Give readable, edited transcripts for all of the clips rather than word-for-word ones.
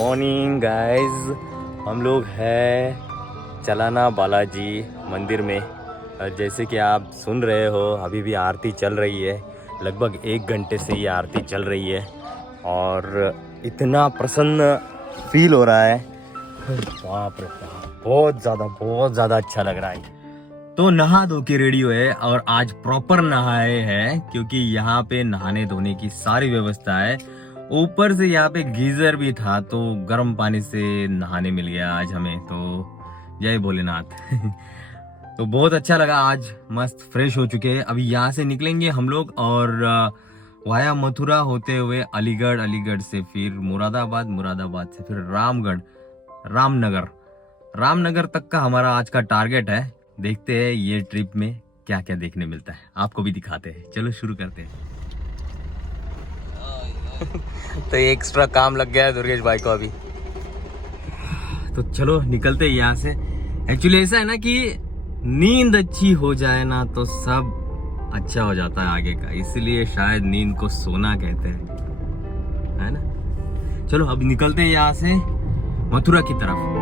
Morning guys, हम लोग हैं चलाना बालाजी मंदिर में। जैसे कि आप सुन रहे हो अभी भी आरती चल रही है। लगभग 1 घंटे से ये आरती चल रही है और इतना प्रसन्न फील हो रहा है, बाप रे बाप, बहुत ज़्यादा अच्छा लग रहा है। तो नहा धो के रेडी हुए और आज प्रॉपर नहाए हैं क्योंकि यहाँ पे नहाने धोने की सारी व्यवस्था है। ऊपर से यहाँ पे गीजर भी था तो गर्म पानी से नहाने मिल गया आज हमें, तो जय भोलेनाथ। तो बहुत अच्छा लगा, आज मस्त फ्रेश हो चुके हैं। अभी यहाँ से निकलेंगे हम लोग और वाया मथुरा होते हुए अलीगढ़, अलीगढ़ से फिर मुरादाबाद, मुरादाबाद से फिर रामगढ़, रामनगर तक का हमारा आज का टारगेट है। देखते हैं ये ट्रिप में क्या क्या देखने मिलता है, आपको भी दिखाते हैं। चलो शुरू करते हैं। तो एक्स्ट्रा काम लग गया है दुर्गेश भाई को अभी, तो चलो निकलते हैं यहाँ से। एक्चुअली ऐसा है ना कि नींद अच्छी हो जाए ना तो सब अच्छा हो जाता है आगे का, इसलिए शायद नींद को सोना कहते हैं, है ना। चलो अब निकलते हैं यहाँ से मथुरा की तरफ।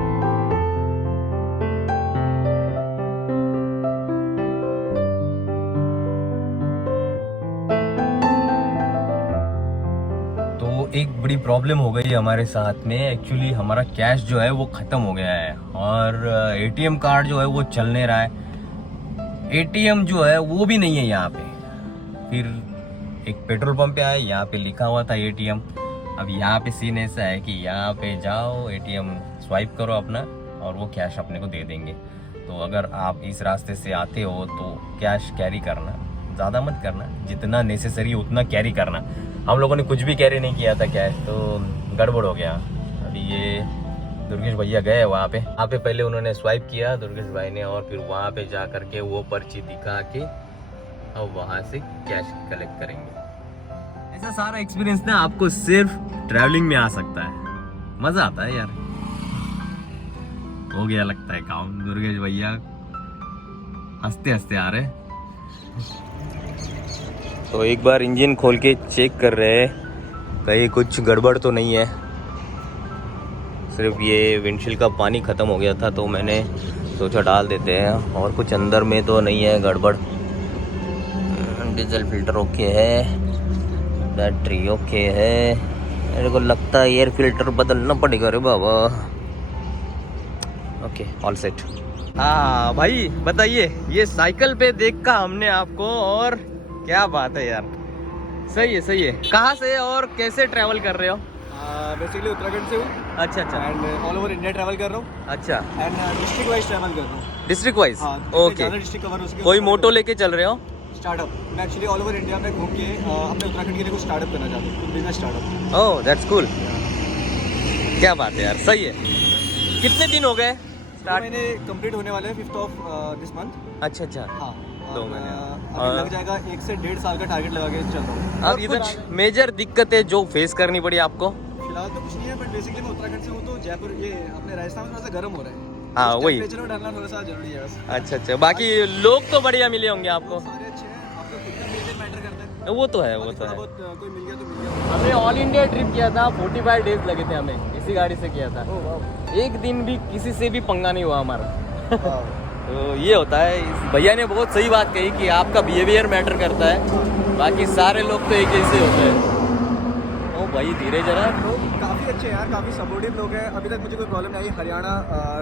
एक बड़ी प्रॉब्लम हो गई हमारे साथ में। एक्चुअली हमारा कैश जो है वो ख़त्म हो गया है और एटीएम कार्ड जो है वो चल नहीं रहा है। एटीएम जो है वो भी नहीं है यहाँ पे। फिर एक पेट्रोल पंप पे आए, यहाँ पे लिखा हुआ था एटीएम। अब यहाँ पे सीन ऐसा है कि यहाँ पे जाओ, एटीएम स्वाइप करो अपना और वो कैश अपने को दे देंगे। तो अगर आप इस रास्ते से आते हो तो कैश कैरी करना, ज़्यादा मत करना, जितना नेसेसरी उतना कैरी करना। हम लोगों ने कुछ भी कैरी नहीं किया था कैश, तो गड़बड़ हो गया। अभी ये दुर्गेश भैया गए वहाँ पे पहले उन्होंने स्वाइप किया दुर्गेश भाई ने, और फिर वहाँ पे जा करके वो पर्ची दिखा के और वहाँ से कैश कलेक्ट करेंगे। ऐसा सारा एक्सपीरियंस ना आपको सिर्फ ट्रैवलिंग में आ सकता है, मज़ा आता है यार। हो गया लगता है काम, दुर्गेश भैया हंसते हंसते आ रहे। तो एक बार इंजन खोल के चेक कर रहे हैं कहीं कुछ गड़बड़ तो नहीं है। सिर्फ ये विंडशील्ड का पानी ख़त्म हो गया था तो मैंने सोचा डाल देते हैं, और कुछ अंदर में तो नहीं है गड़बड़। डीजल फिल्टर ओके है, बैटरी ओके है। मेरे को लगता है एयर फिल्टर बदलना पड़ेगा रे बाबा। Okay, all set. हाँ भाई बताइए, ये साइकिल पे देखा हमने आपको और क्या बात है यार, सही है। कहाँ से और कैसे ट्रैवल कर रहे हो? बेसिकली उत्तराखंड से हूँ। अच्छा and all over India travel कर रहा हूँ। अच्छा, एंड डिस्ट्रिक्ट वाइज ट्रैवल कर रहा हूँ। District wise? Okay. District cover उसके कोई मोटो लेके चल रहे हो? स्टार्टअप। मैं एक्चुअली ऑल ओवर इंडिया में घूम के अपने उत्तराखंड के लिए कुछ स्टार्टअप करना चाहता हूँ, business startup. Oh that's cool, क्या बात है यार, सही है। कितने दिन हो गए स्टार्ट? मैंने कंप्लीट होने वाले हैं 5th ऑफ दिस मंथ। अच्छा। हाँ, 2 महीने अभी लग जाएगा 1 से 1.5 साल का टारगेट लगा के चल रहा हूँ। और कुछ मेजर दिक्कतें जो फेस करनी पड़ी आपको? फिलहाल तो कुछ नहीं है, बट बेसिकली मैं उत्तराखंड से हूँ तो जयपुर, ये अपने राजस्थान में थोड़ा सा गर्म हो रहा है। हाँ वही। टेम्परेचर में डालना थोड़ा सा जरूरी है बस। अच्छा, बाकी लोग तो बढ़िया मिले होंगे आपको? सारे अच्छे हैं, आपका खुद का मेजर मैटर करता है। वो तो है। बहुत कोई मिल गया तो मिल गया। हमने ऑल इंडिया ट्रिप किया था, 45 डेज लगे थे हमें, इसी गाड़ी से किया था। एक दिन भी किसी से भी पंगा नहीं हुआ हमारा। तो ये होता है। इस भैया ने बहुत सही बात कही कि आपका बिहेवियर मैटर करता है, बाकी सारे लोग तो एक जैसे होते हैं। ओ भाई धीरे जरा। तो काफ़ी अच्छे हैं यार, काफ़ी सपोर्टिव लोग हैं। अभी तक मुझे कोई प्रॉब्लम नहीं आई। हरियाणा,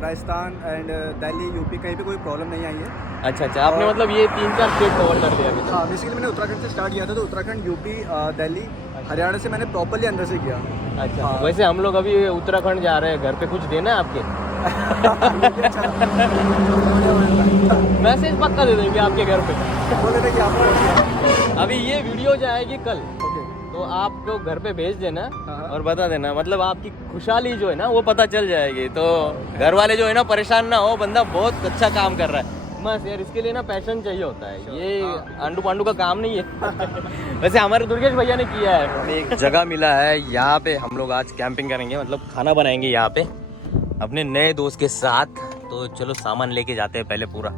राजस्थान एंड दिल्ली, यूपी कहीं पे कोई प्रॉब्लम नहीं आई है। अच्छा अच्छा, आपने मतलब ये 3-4 स्टेट कवर कर लिया अभी तक? हाँ, बेसिकली मैंने उत्तराखंड से स्टार्ट किया था, तो उत्तराखंड, यूपी, दिल्ली, हरियाणा से मैंने प्रॉपरली अंदर से किया। अच्छा हाँ। वैसे हम लोग अभी उत्तराखंड जा रहे हैं, घर पे कुछ देना है आपके? मैसेज पक्का दे देंगे आपके घर पे। बोले थे कि आप अभी ये वीडियो जाएगी कल, ओके। तो आपको घर पे भेज देना हाँ। और बता देना, मतलब आपकी खुशहाली जो है ना वो पता चल जाएगी। तो घर वाले जो है ना परेशान ना हो, बंदा बहुत अच्छा काम कर रहा है। बस यार इसके लिए ना पैशन चाहिए होता है, ये आंडू पांडू का काम नहीं है। वैसे हमारे दुर्गेश भैया ने किया है। हमें एक जगह मिला है, यहाँ पे हम लोग आज कैंपिंग करेंगे, मतलब खाना बनाएंगे यहाँ पे अपने नए दोस्त के साथ। तो चलो सामान लेके जाते हैं पहले पूरा।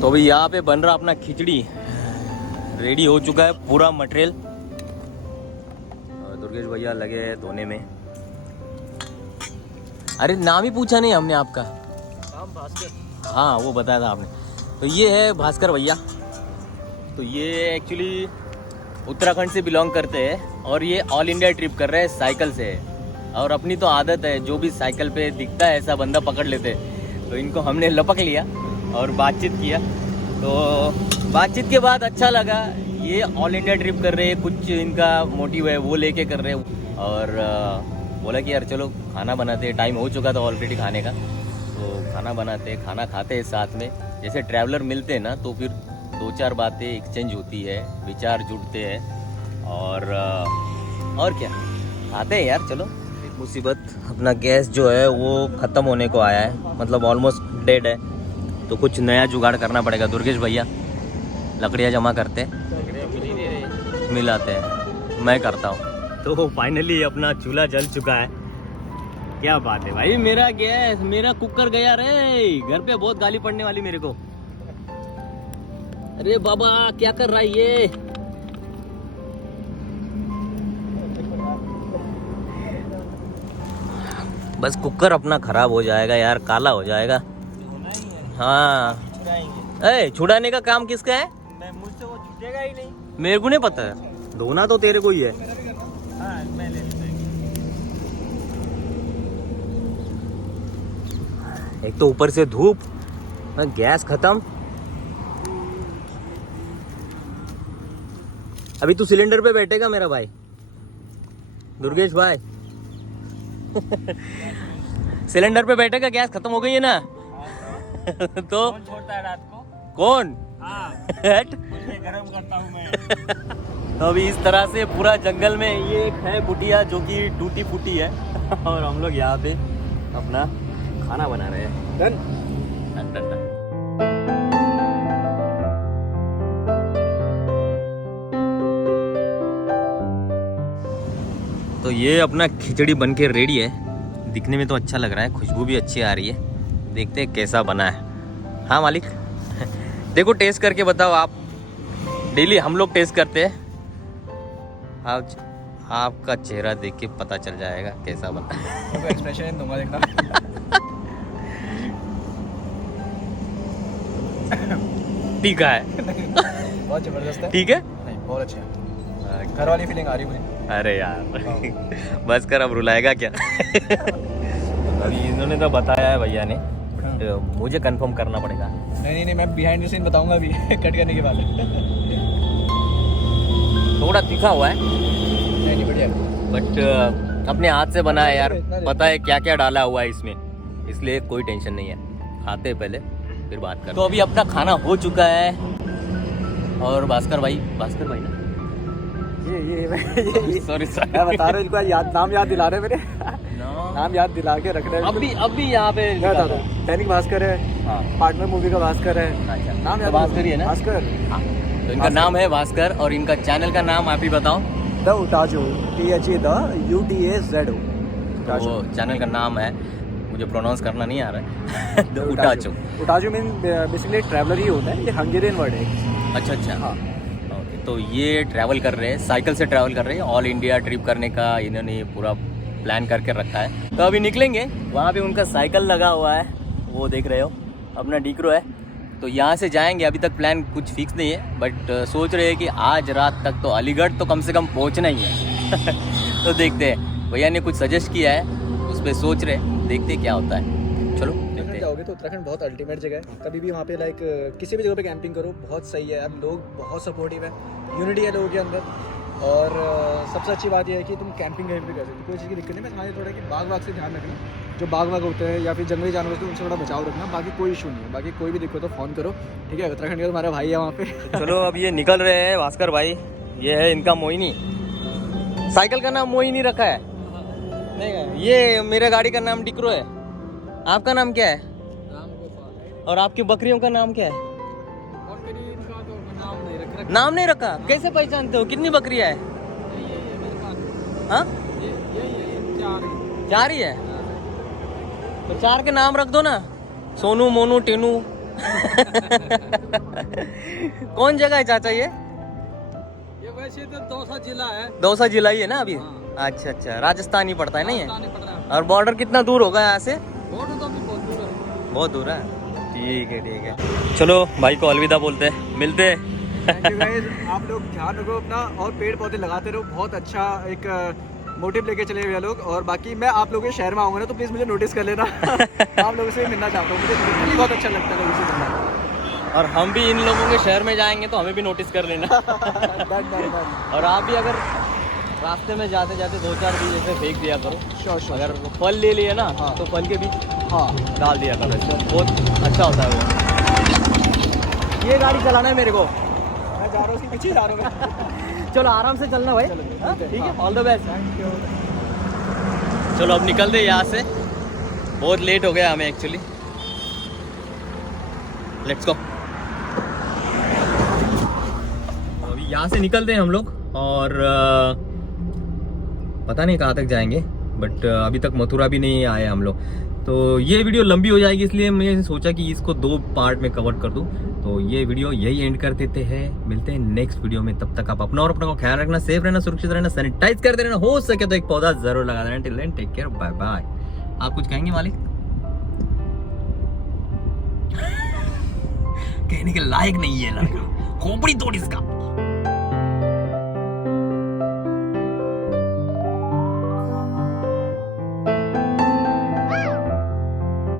तो अभी यहाँ पे बन रहा अपना खिचड़ी, रेडी हो चुका है पूरा मटेरियल। दुर्गेश भैया लगे हैं धोने में। अरे नाम ही पूछा नहीं हमने आपका। नाम भास्कर। हाँ वो बताया था आपने। तो ये है भास्कर भैया। तो ये एक्चुअली उत्तराखंड से बिलोंग करते हैं और ये ऑल इंडिया ट्रिप कर रहे हैं साइकिल से। और अपनी तो आदत है, जो भी साइकिल पे दिखता है ऐसा बंदा पकड़ लेते हैं। तो इनको हमने लपक लिया और बातचीत किया। तो बातचीत के बाद अच्छा लगा। ये ऑल इंडिया ट्रिप कर रहे हैं, कुछ इनका मोटिव है वो लेके कर रहे हैं। और बोला कि यार चलो खाना बनाते हैं, टाइम हो चुका था ऑलरेडी खाने का। तो खाना बनाते हैं, खाना खाते हैं साथ में। जैसे ट्रैवलर मिलते हैं ना तो फिर 2-4 बातें एक्सचेंज होती है, विचार जुड़ते हैं। और क्या खाते हैं यार। चलो मुसीबत, अपना गैस जो है वो ख़त्म होने को आया है, मतलब ऑलमोस्ट डेड है। तो कुछ नया जुगाड़ करना पड़ेगा। दुर्गेश भैया लकड़ियाँ जमा करते मिलाते हैं, मैं करता हूँ। तो फाइनली अपना चूल्हा जल चुका है। क्या बात है भाई, मेरा गैस, मेरा कुकर गया रे। घर पे बहुत गाली पड़ने वाली मेरे को। अरे बाबा क्या कर रहा है ये। बस कुकर अपना खराब हो जाएगा यार, काला हो जाएगा। हाँ छुड़ाने का काम किसका है? मुझसे वो छूटेगा ही नहीं। मेरे को नहीं पता है, धोना तो तेरे को ही है। हाँ, मैं ले लूँगा। एक तो ऊपर से धूप, गैस खत्म। अभी तू सिलेंडर पे बैठेगा मेरा भाई, दुर्गेश भाई। सिलेंडर पे बैठेगा, गैस खत्म हो गई है ना। तो कौन छोड़ता है रात को? कौन? हाँ, हट। मुझे गरम करता हूँ मैं। तो अभी इस तरह से पूरा जंगल में ये एक है कुटिया जो कि टूटी फूटी है। और हम लोग यहाँ पे अपना खाना बना रहे हैं। डन। Done done done. तो ये अपना खिचड़ी बन के रेडी है। दिखने में तो अच्छा लग रहा है, खुशबू भी अच्छी आ रही है। देखते हैं कैसा बना है। हाँ मालिक, देखो टेस्ट करके बताओ। आप डेली हम लोग टेस्ट करते हैं, आपका चेहरा देख के पता चल जाएगा कैसा बना है। एक्सप्रेशन दूंगा, देखना। तीखा है, बहुत जबरदस्त है। ठीक है, नहीं बहुत अच्छा है, घर वाली फीलिंग आ रही है मुझे। अरे यार बस कर, अब रुलाएगा क्या। अभी इन्होंने तो बताया है भैया ने, बट मुझे कंफर्म करना पड़ेगा। नहीं, मैं बिहाइंड द सीन बताऊंगा अभी। कट करने के बाद। थोड़ा तीखा हुआ है नहीं बढ़िया, बट अपने हाथ से बना है यार, पता है क्या क्या डाला हुआ है इसमें, इसलिए कोई टेंशन नहीं है। खाते हैं पहले फिर बात करते। तो अभी अपना खाना हो चुका है और भास्कर भाई ना ये सॉरी सॉरी मैं बता रहा हूँ इनको नाम याद दिला रहे मेरे नाम याद दिला के रख रहे हैं अब भी यहाँ पे मैं बता रहा हूँ दैनिक भास्कर है हाँ पार्टनर मूवी का भास्कर है अच्छा नाम याद भास्कर ही है ना भास्कर हाँ तो इनका नाम है भास्कर और इनका चैनल का नाम आप ही बताओ द उटाजो THEUTAZO वो चैनल का नाम है मुझे प्रोनाउंस करना नहीं आ रहा है द उटाचो उटाजो मीन बेसिकली ट्रैवलर ही होता है ये हंगेरियन वर्ड है अच्छा अच्छा हाँ ओके तो ये ट्रैवल कर रहे हैं साइकिल से ट्रैवल कर रहे हैं ऑल इंडिया ट्रिप करने का इन्होंने पूरा प्लान करके रखा है तो अभी निकलेंगे वहाँ पे उनका साइकिल लगा हुआ है वो देख रहे हो अपना डिक्रो है तो यहाँ से जाएंगे अभी तक प्लान कुछ फिक्स नहीं है बट सोच रहे हैं कि आज रात तक तो अलीगढ़ तो कम से कम पहुँचना ही है तो देखते हैं भैया ने कुछ सजेस्ट किया है उस पर सोच रहे देखते क्या होता है चलो देखते हैं जाओगे तो उत्तराखंड बहुत अल्टीमेट जगह है कभी भी वहाँ पे लाइक किसी भी जगह पे कैंपिंग करो बहुत सही है अब लोग बहुत सपोर्टिव है यूनिटी है लोगों के अंदर और सबसे अच्छी बात यह है कि तुम कैंपिंग कहीं भी कर सकते हो कोई चीज़ की दिक्कत नहीं। मैं तुम्हारे थोड़ा कि बाग वाग से ध्यान रखना जो बाग वाग होते हैं या फिर जंगली जानवर होते हैं उनसे थोड़ा बचाव रखना बाकी कोई इशू नहीं है बाकी कोई भी दिक्कत हो फ़ोन करो ठीक है उत्तराखंड का तुम्हारा भाई है वहाँ पे चलो अब ये निकल रहे हैं भास्कर भाई ये है इनका मोहिनी साइकिल का नाम मोहिनी रखा है नहीं ये मेरे गाड़ी का नाम डिक्रो है आपका नाम क्या है और आपकी बकरियों का नाम क्या है नाम नहीं रखा कैसे पहचानते हो कितनी बकरियां है हाँ 4 ही है तो 4 के नाम रख दो ना सोनू मोनू टेनू कौन जगह है चाचा ये वैसे तो दौसा जिला है दौसा जिला ही है ना अभी अच्छा अच्छा राजस्थान ही पड़ता है नहीं है और बॉर्डर कितना दूर होगा यहाँ से बहुत दूर है ठीक है चलो भाई को अलविदा बोलते हैं मिलते हैं आप लोग ध्यान रखो अपना और पेड़ पौधे लगाते रहो बहुत अच्छा एक मोटिव लेके चले हुए लोग और बाकी मैं आप लोगों के शहर में आऊँगा ना तो प्लीज़ मुझे नोटिस कर लेना आप लोगों से भी मिलना चाहता हूँ मुझे बिल्कुल बहुत अच्छा लगता है लोगों से मिलना और हम भी इन लोगों के शहर में जाएंगे तो हमें भी नोटिस कर लेना और आप भी अगर रास्ते में जाते जाते 2-4 बीज ऐसे फेंक दिया करो श्योर अगर फल ले लिए ना हाँ। तो फल के बीज हाँ डाल दिया करो इसमें बहुत अच्छा होता है वो ये गाड़ी चलाना है मेरे को मैं जा रहा हूँ उसके पीछे जा रहा हूँ चलो आराम से चलना भाई चलो, ठीक है हाँ। All the best thank you चलो अब निकलते हैं यहाँ से बहुत लेट हो गया हमें एक्चुअली लेट्स गो अभी यहाँ से निकलते हैं हम लोग और पता नहीं कहाँ तक जाएंगे बट अभी तक मथुरा भी नहीं आए हम लोग तो ये वीडियो लंबी हो जाएगी इसलिए मैंने सोचा कि इसको 2 पार्ट में कवर कर दूं तो ये वीडियो यही एंड कर देते हैं मिलते हैं नेक्स्ट वीडियो में तब तक आप अपना और अपना को ख्याल रखना सेफ रहना सुरक्षित रहना सैनिटाइज करते रहना हो सके तो एक पौधा जरूर लगा देना till then take care bye bye आप कुछ कहेंगे मालिक कहने के लायक नहीं है लड़का खोपड़ी तोड़ इसका